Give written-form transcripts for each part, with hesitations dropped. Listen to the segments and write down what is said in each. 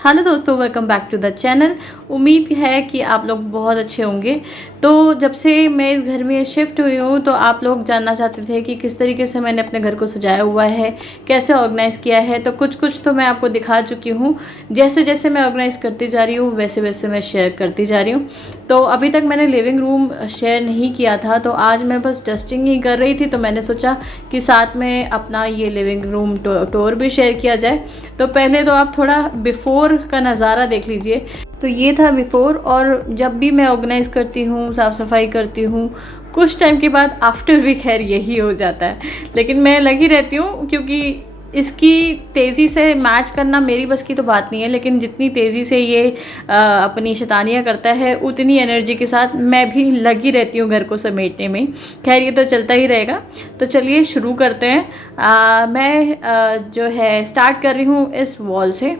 Hello दोस्तों, welcome back to the channel. उम्मीद है कि आप लोग बहुत अच्छे होंगे। तो जब से मैं इस घर में शिफ्ट हुई हूँ तो आप लोग जानना चाहते थे कि किस तरीके से मैंने अपने घर को सजाया हुआ है, कैसे ऑर्गेनाइज़ किया है। तो कुछ तो मैं आपको दिखा चुकी हूँ। जैसे जैसे मैं ऑर्गेनाइज़ करती जा रही हूँ वैसे वैसे मैं शेयर करती जा रही हूँ। तो अभी तक मैंने लिविंग रूम शेयर नहीं किया था, तो आज मैं बस डस्टिंग ही कर रही थी, तो मैंने सोचा कि साथ में अपना ये लिविंग रूम टूर भी शेयर किया जाए। तो पहले तो आप थोड़ा बिफ़ोर का नज़ारा देख लीजिए। तो ये था बिफ़ोर, और जब भी मैं ऑर्गेनाइज़ करती हूँ, साफ़ सफाई करती हूँ, कुछ टाइम के बाद आफ्टर भी खैर यही हो जाता है। लेकिन मैं लगी रहती हूँ क्योंकि इसकी तेज़ी से मैच करना मेरी बस की तो बात नहीं है, लेकिन जितनी तेज़ी से ये अपनी शैतानियाँ करता है उतनी एनर्जी के साथ मैं भी लगी रहती हूँ घर को समेटने में। खैर ये तो चलता ही रहेगा। तो चलिए शुरू करते हैं। मैं जो है स्टार्ट कर रही हूँ इस वॉल से।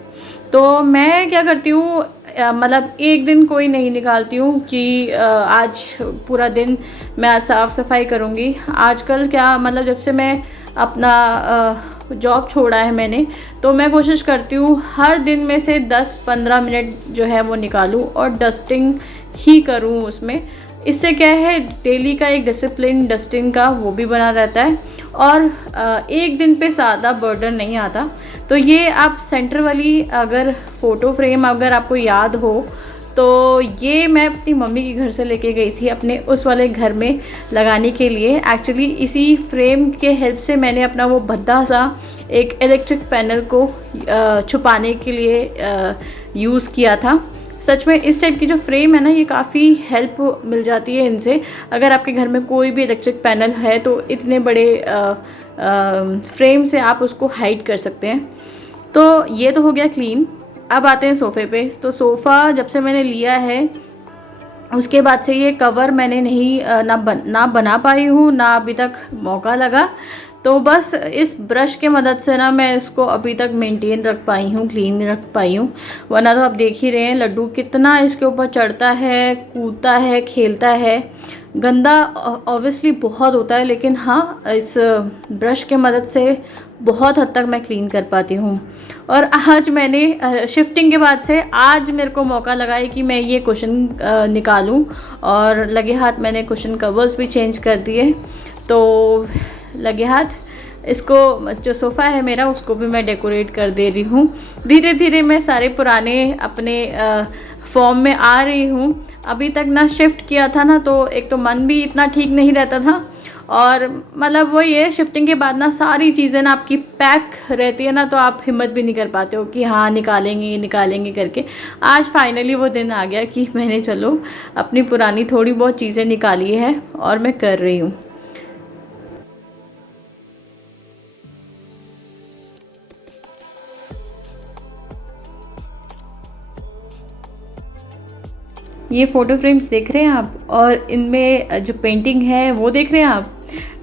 तो मैं क्या करती हूँ, मतलब एक दिन कोई नहीं निकालती हूँ कि आज पूरा दिन मैं आज साफ़ सफाई करूँगी। आजकल क्या मतलब, जब से मैं अपना जॉब छोड़ा है मैंने, तो मैं कोशिश करती हूँ हर दिन में से 10-15 मिनट जो है वो निकालूँ और डस्टिंग ही करूँ उसमें। इससे क्या है, डेली का एक डिसिप्लिन डस्टिंग का वो भी बना रहता है और एक दिन पे ज़्यादा बर्डन नहीं आता। तो ये आप सेंटर वाली अगर फ़ोटो फ्रेम अगर आपको याद हो, तो ये मैं अपनी मम्मी के घर से लेके गई थी अपने उस वाले घर में लगाने के लिए। एक्चुअली इसी फ्रेम के हेल्प से मैंने अपना वो भद्दा सा एक इलेक्ट्रिक पैनल को छुपाने के लिए यूज़ किया था। सच में इस टाइप की जो फ्रेम है ना, ये काफ़ी हेल्प मिल जाती है इनसे। अगर आपके घर में कोई भी इलेक्ट्रिक पैनल है तो इतने बड़े फ्रेम से आप उसको हाइड कर सकते हैं। तो ये तो हो गया क्लीन। अब आते हैं सोफ़े पे। तो सोफ़ा जब से मैंने लिया है उसके बाद से ये कवर मैंने नहीं ना बना पाई हूँ, ना अभी तक मौका लगा। तो बस इस ब्रश के मदद से ना मैं इसको अभी तक मेंटेन रख पाई हूँ, क्लीन रख पाई हूँ। वरना तो आप देख ही रहे हैं लड्डू कितना इसके ऊपर चढ़ता है, कूदता है, खेलता है। गंदा ऑब्वियसली बहुत होता है, लेकिन हाँ इस ब्रश के मदद से बहुत हद तक मैं क्लीन कर पाती हूँ। और आज मैंने शिफ्टिंग के बाद से आज मेरे को मौका लगा है कि मैं ये कुशन निकालूं, और लगे हाथ मैंने कुशन कवर्स भी चेंज कर दिए। तो लगे हाथ इसको, जो सोफ़ा है मेरा, उसको भी मैं डेकोरेट कर दे रही हूँ। धीरे धीरे मैं सारे पुराने अपने फॉर्म में आ रही हूँ। अभी तक ना शिफ्ट किया था ना, तो एक तो मन भी इतना ठीक नहीं रहता था, और मतलब वही है, शिफ्टिंग के बाद ना सारी चीज़ें ना आपकी पैक रहती है ना, तो आप हिम्मत भी नहीं कर पाते हो कि हाँ निकालेंगे निकालेंगे करके। आज फाइनली वो दिन आ गया कि मैंने चलो अपनी पुरानी थोड़ी बहुत चीज़ें निकाली है और मैं कर रही हूँ। ये फ़ोटो फ्रेम्स देख रहे हैं आप, और इनमें जो पेंटिंग है वो देख रहे हैं आप।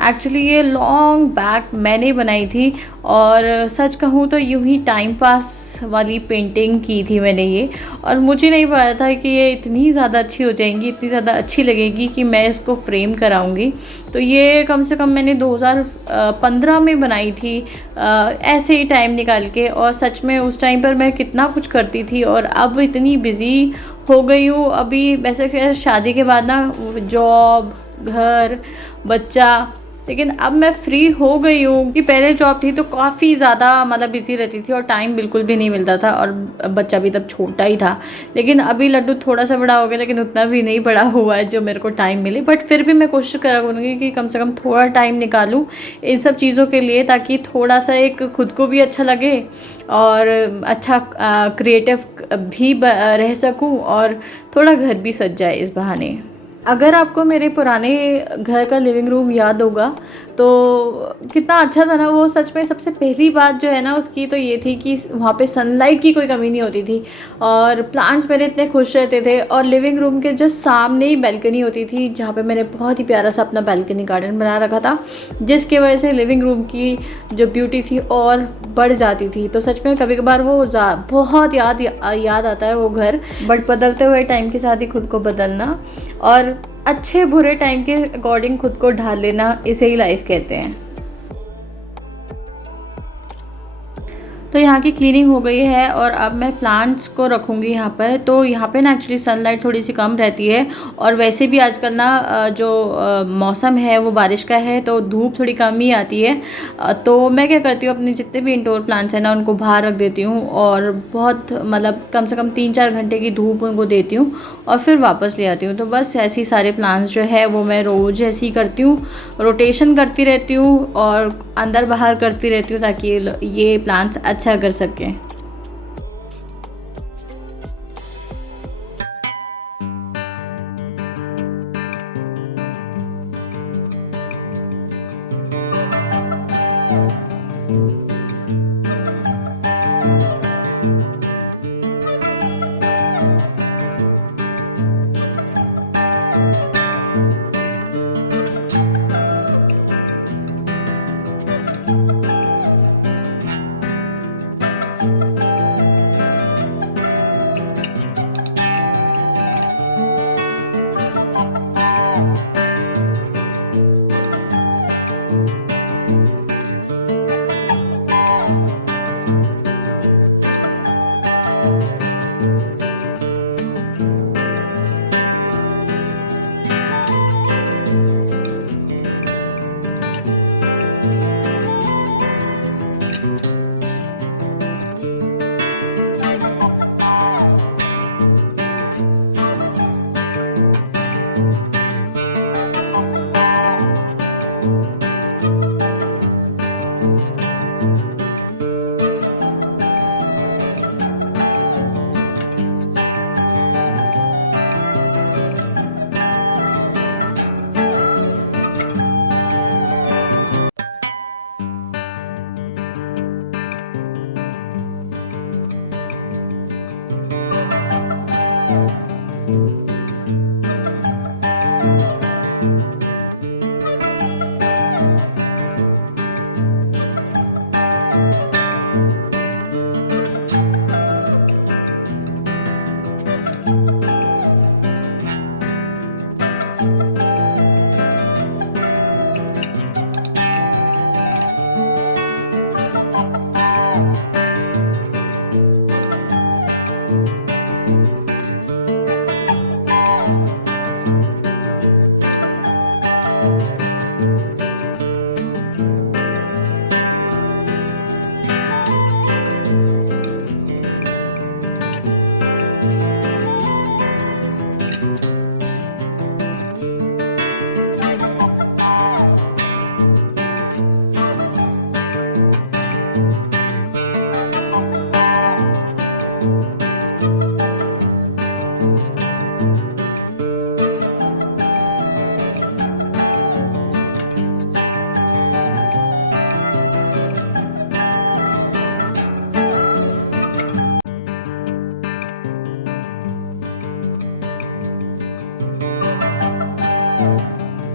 एक्चुअली ये लॉन्ग बैक मैंने बनाई थी, और सच कहूँ तो यूँ ही टाइम पास वाली पेंटिंग की थी मैंने ये। और मुझे नहीं पता था कि ये इतनी ज़्यादा अच्छी हो जाएंगी, इतनी ज़्यादा अच्छी लगेगी कि मैं इसको फ्रेम कराऊंगी। तो ये कम से कम मैंने 2015 में बनाई थी, ऐसे ही टाइम निकाल के। और सच में उस टाइम पर मैं कितना कुछ करती थी, और अब इतनी बिज़ी हो गई हूँ। अभी वैसे खैर शादी के बाद ना जॉब, घर, बच्चा, लेकिन अब मैं फ्री हो गई हूँ। कि पहले जॉब थी तो काफ़ी ज़्यादा मतलब बिज़ी रहती थी और टाइम बिल्कुल भी नहीं मिलता था, और बच्चा भी तब छोटा ही था। लेकिन अभी लड्डू थोड़ा सा बड़ा हो गया, लेकिन उतना भी नहीं बड़ा हुआ है जो मेरे को टाइम मिले। बट फिर भी मैं कोशिश करा करूँगी कि कम से कम थोड़ा टाइम निकालूँ इन सब चीज़ों के लिए, ताकि थोड़ा सा एक खुद को भी अच्छा लगे और अच्छा क्रिएटिव भी रह सकूँ, और थोड़ा घर भी सज जाए इस बहाने। अगर आपको मेरे पुराने घर का लिविंग रूम याद होगा तो कितना अच्छा था ना वो। सच में सबसे पहली बात जो है ना उसकी तो ये थी कि वहाँ पे सनलाइट की कोई कमी नहीं होती थी, और प्लांट्स मेरे इतने खुश रहते थे। और लिविंग रूम के जस्ट सामने ही बैल्कनी होती थी, जहाँ पे मैंने बहुत ही प्यारा सा अपना बैल्कनी गार्डन बना रखा था, जिसकी वजह से लिविंग रूम की जो ब्यूटी थी और बढ़ जाती थी। तो सच में कभी कभार वो बहुत याद आता है वो घर। बट बदलते हुए टाइम के साथ ही खुद को बदलना, और अच्छे बुरे टाइम के अकॉर्डिंग खुद को ढाल लेना, इसे ही लाइफ कहते हैं। तो यहाँ की क्लीनिंग हो गई है और अब मैं प्लांट्स को रखूँगी यहाँ पर। तो यहाँ पे ना एक्चुअली सनलाइट थोड़ी सी कम रहती है और वैसे भी आजकल ना जो मौसम है वो बारिश का है, तो धूप थोड़ी कम ही आती है। तो मैं क्या करती हूँ, अपने जितने भी इंडोर प्लांट्स हैं ना उनको बाहर रख देती हूँ और बहुत मतलब कम से कम 3-4 घंटे की धूप उनको देती हूँ और फिर वापस ले आती हूँ। तो बस ऐसे ही सारे प्लांट्स जो है वो मैं रोज़ ऐसे ही करती हूँ, रोटेशन करती रहती हूँ और अंदर बाहर करती रहती हूँ ताकि ये प्लांट्स अच्छा कर सकें।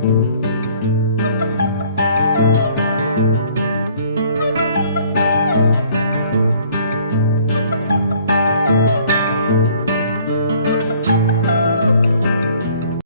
Thank you.